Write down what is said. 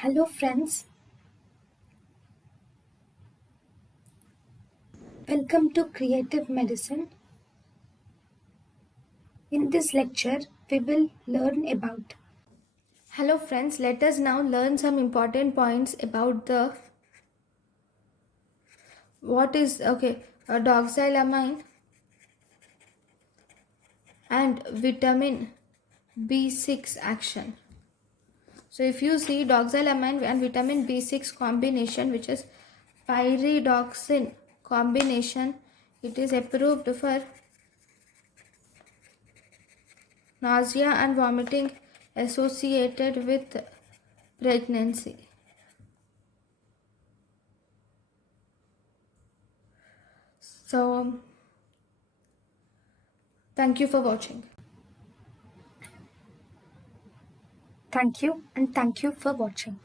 Hello friends, welcome to Creative Medicine. In this lecture, we will learn about. Hello friends, let us now learn some important points about the doxylamine and vitamin B6 action. So if you see doxylamine and vitamin B6 combination, which is pyridoxine combination, it is approved for nausea and vomiting associated with pregnancy. So thank you for watching. Thank you and thank you for watching.